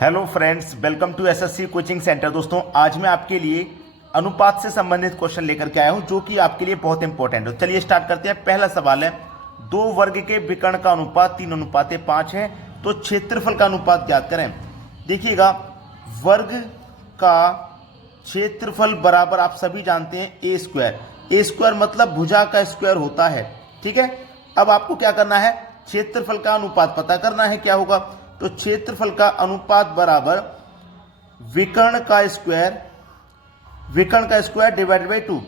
Hello friends, welcome to SSC coaching centre. दोस्तों, आज मैं आपके लिए अनुपात से संबंधित क्वेश्चन लेकर के आया हूं जो कि आपके लिए बहुत इंपॉर्टेंट है। चलिए स्टार्ट करते हैं। पहला सवाल है, दो वर्ग के विकर्ण का अनुपात 3:5 है, तो क्षेत्रफल का अनुपात ज्ञात करें। देखिएगा, वर्ग का क्षेत्रफल बराबर आप सभी जानते हैं ए स्क्वायर। ए स्क्वायर मतलब भुजा का स्क्वायर होता है। ठीक है, अब आपको क्या करना है, क्षेत्रफल का अनुपात पता करना है। क्या होगा, तो क्षेत्रफल का अनुपात बराबर विकर्ण का स्क्वायर डिवाइडेड बाई 2।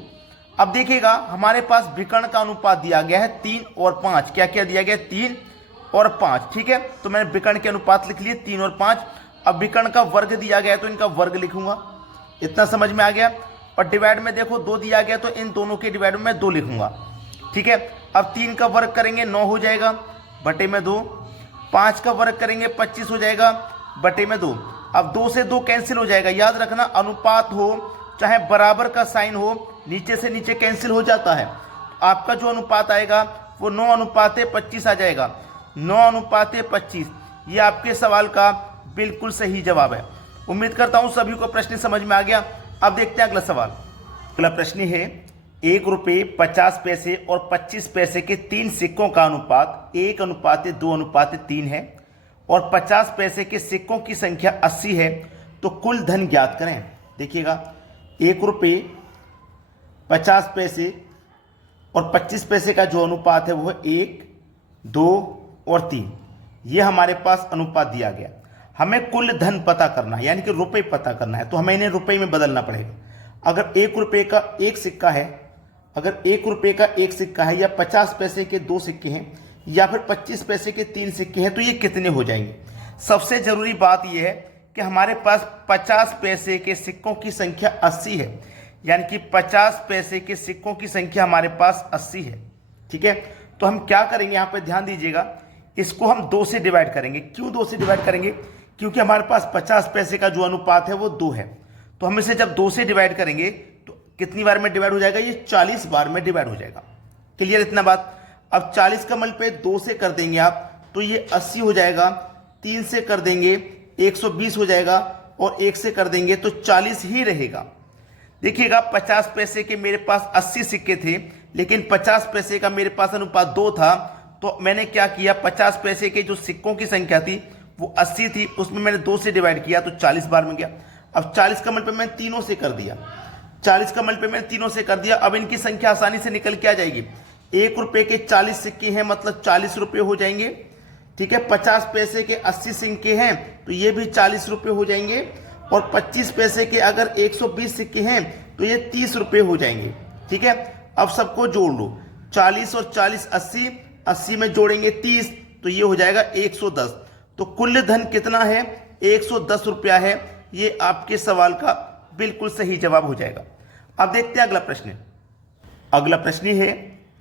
अब देखिएगा, हमारे पास विकर्ण का अनुपात दिया गया है 3 और 5। क्या क्या दिया गया है, 3 और 5। ठीक है, तो मैंने विकर्ण के अनुपात लिख लिए 3 और 5। अब विकर्ण का वर्ग दिया गया है तो इनका वर्ग लिखूंगा। इतना समझ में आ गया। और डिवाइड में देखो 2 दिया गया तो इन दोनों के डिवाइड में मैं 2 लिखूंगा। ठीक है, अब 3 का वर्ग करेंगे 9 हो जाएगा बटे में 2। 5 का वर्ग करेंगे 25 हो जाएगा बटे में 2। अब 2 से 2 कैंसिल हो जाएगा। याद रखना, अनुपात हो चाहे बराबर का साइन हो, नीचे से नीचे कैंसिल हो जाता है। आपका जो अनुपात आएगा वो 9:25 आ जाएगा। 9:25 ये आपके सवाल का बिल्कुल सही जवाब है। उम्मीद करता हूं सभी को प्रश्न समझ में आ गया। अब देखते हैं अगला सवाल। अगला प्रश्न है, 1 रुपये 50 पैसे और 25 पैसे के 3 सिक्कों का अनुपात 1:2:3 है और 50 पैसे के सिक्कों की संख्या 80 है, तो कुल धन ज्ञात करें। देखिएगा, 1 रुपये 50 पैसे और 25 पैसे का जो अनुपात है वो है 1, 2 और 3। ये हमारे पास अनुपात दिया गया। हमें कुल धन पता करना है, यानी कि रुपए पता करना है, तो हमें इन्हें रुपए में बदलना पड़ेगा। अगर 1 रुपये का एक सिक्का है, अगर 1 रुपये का एक सिक्का है, या 50 पैसे के 2 सिक्के हैं, या फिर 25 पैसे के 3 सिक्के हैं, तो ये कितने हो जाएंगे। सबसे जरूरी बात यह है कि हमारे पास 50 पैसे के सिक्कों की संख्या 80 है, यानी कि 50 पैसे के सिक्कों की संख्या हमारे पास 80 है। ठीक है, तो हम क्या करेंगे, यहां पे ध्यान दीजिएगा, इसको हम 2 से डिवाइड करेंगे। क्यों 2 से डिवाइड करेंगे, क्योंकि हमारे पास 50 पैसे का जो अनुपात है वो 2 है। तो हम इसे जब 2 से डिवाइड करेंगे तो कितनी बार में डिवाइड हो जाएगा, ये 40 बार में डिवाइड हो जाएगा। क्लियर इतना बात। अब 40 का मल्टीप्लाई 2 से कर देंगे आप तो ये 80 हो जाएगा। 3 से कर देंगे 120 हो जाएगा, और 1 से कर देंगे तो 40 ही रहेगा। देखिएगा, 50 पैसे के मेरे पास 80 सिक्के थे, लेकिन 50 पैसे का मेरे पास अनुपात 2 था, तो मैंने क्या किया, 50 पैसे के जो सिक्कों की संख्या थी वो 80 थी, उसमें मैंने 2 से डिवाइड किया तो 40 बार में गया। अब 40 का मल्टीप्लाई मैंने तीनों से कर दिया। 40 का मल्टीप्लाई मैंने तीनों से कर दिया। अब इनकी संख्या आसानी से निकल के आ जाएगी। 1 रुपये के 40 सिक्के हैं, मतलब 40 रुपये हो जाएंगे। ठीक है, 50 पैसे के 80 सिक्के हैं तो ये भी 40 रुपये हो जाएंगे, और 25 पैसे के अगर 120 सिक्के हैं तो ये 30 रुपये हो जाएंगे। ठीक है, अब सबको जोड़ लो, 40 और 40 80, 80 में जोड़ेंगे 30 तो ये हो जाएगा 110। तो कुल धन कितना है, 110 रुपया है। ये आपके सवाल का बिल्कुल सही जवाब हो जाएगा। अब देखते हैं अगला प्रश्न। अगला प्रश्न है,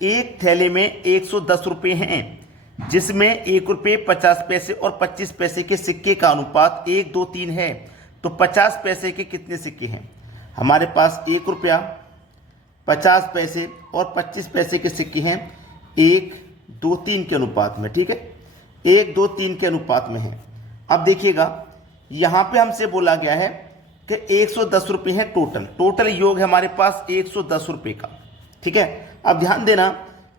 एक थैले में 110 रुपये हैं, जिसमें 1 रुपये 50 पैसे और 25 पैसे के सिक्के का अनुपात 1, 2, 3 है, तो 50 पैसे के कितने सिक्के हैं। हमारे पास 1 रुपया 50 पैसे और 25 पैसे के सिक्के हैं 1, 2, 3 के अनुपात में। ठीक है, 1, 2, 3 के अनुपात में है। अब देखिएगा, यहां पे हमसे बोला गया है कि 110 रुपये है टोटल योग है हमारे पास 110 रुपये का। ठीक है, अब ध्यान देना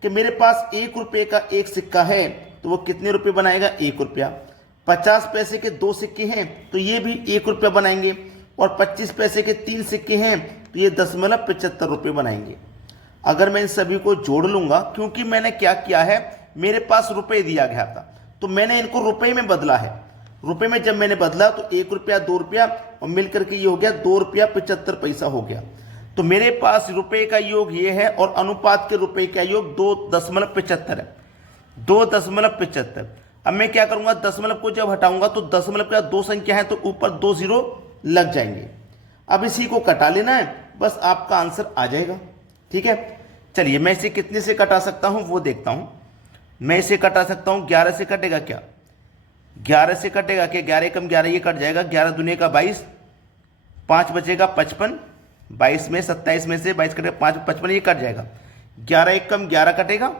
कि मेरे पास 1 रुपये का एक सिक्का है तो वो कितने रुपये बनाएगा, 1 रुपया। 50 पैसे के 2 सिक्के हैं तो ये भी 1 रुपया बनाएंगे, और 25 पैसे के 3 सिक्के हैं तो ये 0.75 रुपये बनाएंगे। अगर मैं इन सभी को जोड़ लूंगा, क्योंकि मैंने क्या किया है, मेरे पास रुपये दिया गया था तो मैंने इनको रुपये में बदला है। रुपये में जब मैंने बदला तो 1 रुपया 2 रुपया और मिलकर के ये हो गया 2 रुपया 75 पैसा हो गया। तो मेरे पास रुपये का योग ये है और अनुपात के रुपये का योग 2.75 है, 2.75। अब मैं क्या करूंगा, दशमलव को जब हटाऊंगा तो दशमलव का 2 संख्या है तो ऊपर 2 जीरो लग जाएंगे। अब इसी को कटा लेना है, बस आपका आंसर आ जाएगा। ठीक है, चलिए मैं इसे कितने से कटा सकता हूं वो देखता हूं। मैं इसे कटा सकता हूं 11 से। कटेगा क्या, 11 से कटेगा क्या, 11 कम 11 ये कट जाएगा, 11 दूने का 22, 5 बचेगा 55, 22 में 27 में से 22 कटेगा 5, 55 ये कट जाएगा। 11 1 कम 11 कटेगा,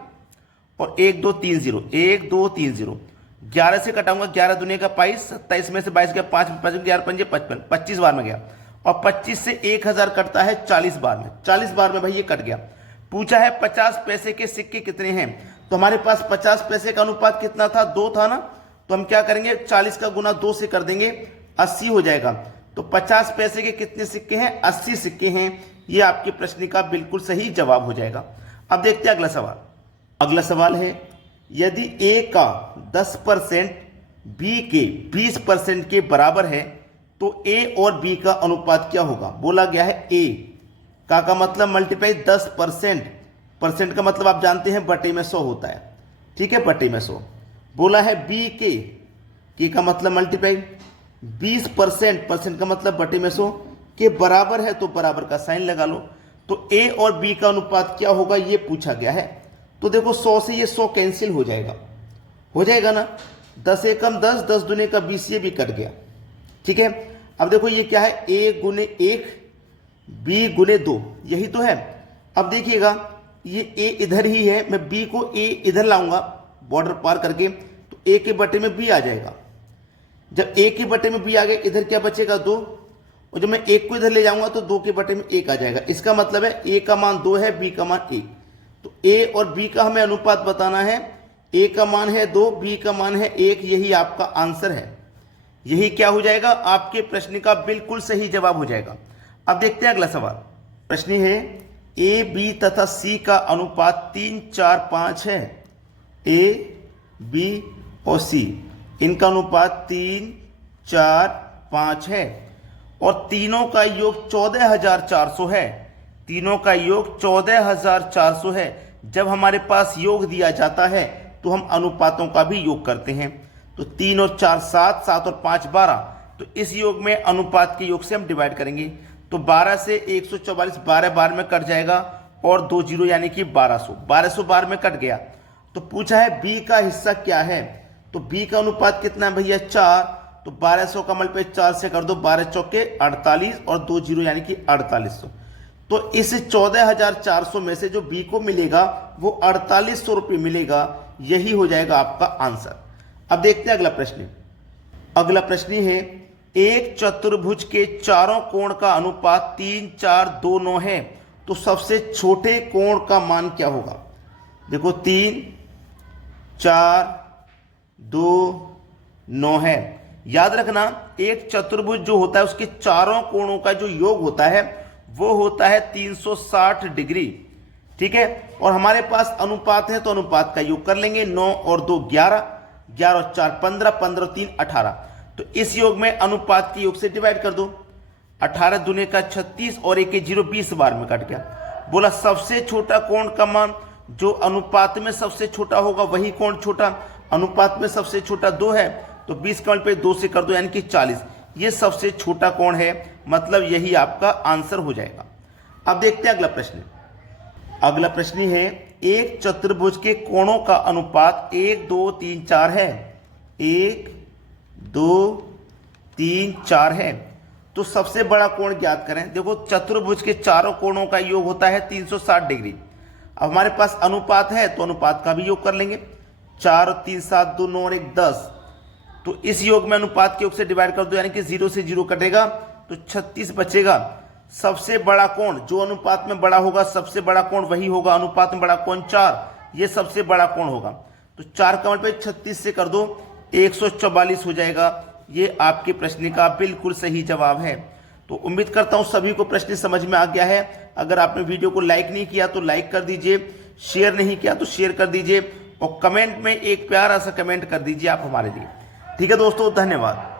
और 1 2 3 0, 1 2 3 0, 11 से कटाऊंगा, 11 दूनी का 22, 27 में से 22 गया, 5 में 5 11 5 55, 25 बार में गया। और 25 से 1000 कटता है 40 बार में, 40 बार में भाई ये कट गया। पूछा है 50 पैसे के सिक्के कितने हैं, तो हमारे पास 50 पैसे का अनुपात कितना था, 2 था ना, तो हम क्या करेंगे 40 का गुना 2 से कर देंगे, 80 हो जाएगा। तो 50 पैसे के कितने सिक्के हैं, 80 सिक्के हैं। ये आपके प्रश्न का बिल्कुल सही जवाब हो जाएगा। अब देखते हैं अगला सवाल। अगला सवाल है, यदि ए का 10% बी के 20% के बराबर है तो ए और बी का अनुपात क्या होगा। बोला गया है ए का मतलब मल्टीप्लाई 10%, परसेंट का मतलब आप जानते हैं बटे में 100 होता है, ठीक है, बटे में 100। बोला है बी के का मतलब मल्टीप्लाई 20%, परसेंट का मतलब बटे में 100 के बराबर है, तो बराबर का साइन लगा लो। तो ए और बी का अनुपात क्या होगा ये पूछा गया है। तो देखो 100 से ये 100 कैंसिल हो जाएगा ना, 10 एकम 10, 10 दूने का 20, ये भी कट गया, ठीक है। अब देखो ये क्या है, ए गुने 1 बी गुने 2, यही तो है। अब देखिएगा ये ए इधर ही है, मैं बी को ए इधर लाऊंगा बॉर्डर पार करके, तो ए के बटे में बी आ जाएगा। जब ए के बटे में बी आ गया, इधर क्या बचेगा 2, और जब मैं 1 को इधर ले जाऊंगा तो 2 के बटे में 1 आ जाएगा। इसका मतलब है ए का मान 2 है, बी का मान 1। तो ए और बी का हमें अनुपात बताना है, ए का मान है 2, बी का मान है 1, यही आपका आंसर है। यही क्या हो जाएगा, आपके प्रश्न का बिल्कुल सही जवाब हो जाएगा। अब देखते हैं अगला सवाल। प्रश्न है, ए बी तथा सी का अनुपात 3 4 5 है। ए बी और सी इनका अनुपात 3 4 5 है और तीनों का योग 14,400 है। तीनों का योग 14,400 है। जब हमारे पास योग दिया जाता है तो हम अनुपातों का भी योग करते हैं। तो 3 और 4 7, 7 और 5 12। तो इस योग में अनुपात के योग से हम डिवाइड करेंगे। तो 12 से 144 12 बार में कट जाएगा और 2 जीरो यानी कि 1200 बार में कट गया। तो पूछा है बी का हिस्सा क्या है। तो बी का अनुपात कितना है भैया 4। तो 1200 का मल्टीप्लाई 4 से कर दो, 12 चौके 48 और 2 जीरो यानी कि 4800। तो इस 14,400 में से जो बी को मिलेगा वो 4800 रुपये मिलेगा। यही हो जाएगा आपका आंसर। अब देखते हैं अगला प्रश्न। अगला प्रश्न है, एक चतुर्भुज के चारों कोण का अनुपात 3 4 2 9 है। तो सबसे छोटे कोण का मान क्या होगा। देखो 3 4 2 9 है। याद रखना एक चतुर्भुज जो होता है उसके चारों कोणों का जो योग होता है वो होता है 360 डिग्री, ठीक है। और हमारे पास अनुपात है तो अनुपात का योग कर लेंगे। 9 और 2 11, 11 और 4 15, 15 और 3 18। तो इस योग में अनुपात के योग से डिवाइड कर दो। 18 दूने का 36 और 1 0 20 बार में कट गया। बोला सबसे छोटा कोण का मान, जो अनुपात में सबसे छोटा होगा वही कोण छोटा। अनुपात में सबसे छोटा 2 है तो 20 का मल्टीप्लाई 2 से कर दो यानी कि 40। ये सबसे छोटा कोण है, मतलब यही आपका आंसर हो जाएगा। अब देखते हैं अगला प्रश्न। अगला प्रश्न है, एक चतुर्भुज के कोणों का अनुपात 1 2 3 4 है। 1 2 3 4 है। तो सबसे बड़ा कोण ज्ञात करें। देखो चतुर्भुज के चारों कोणों का योग होता है 360 डिग्री। अब हमारे पास अनुपात है तो अनुपात का भी योग कर लेंगे। 4 और 3 7 2 9 और 1 10। तो इस योग में अनुपात के योग से डिवाइड कर दो यानी कि 0 से 0 कटेगा तो 36 बचेगा। सबसे बड़ा कोण जो अनुपात में बड़ा होगा, सबसे बड़ा कोण वही होगा। अनुपात में बड़ा कोण 4, ये सबसे बड़ा कोण होगा। तो 4 का मल्टीप्लाई 36 से कर दो, 144 हो जाएगा। ये आपके प्रश्न का बिल्कुल सही जवाब है। तो उम्मीद करता हूं सभी को प्रश्न समझ में आ गया है। अगर आपने वीडियो को लाइक नहीं किया तो लाइक कर दीजिए, शेयर नहीं किया तो शेयर कर दीजिए और कमेंट में एक प्यारा सा कमेंट कर दीजिए आप हमारे लिए। ठीक है दोस्तों, धन्यवाद।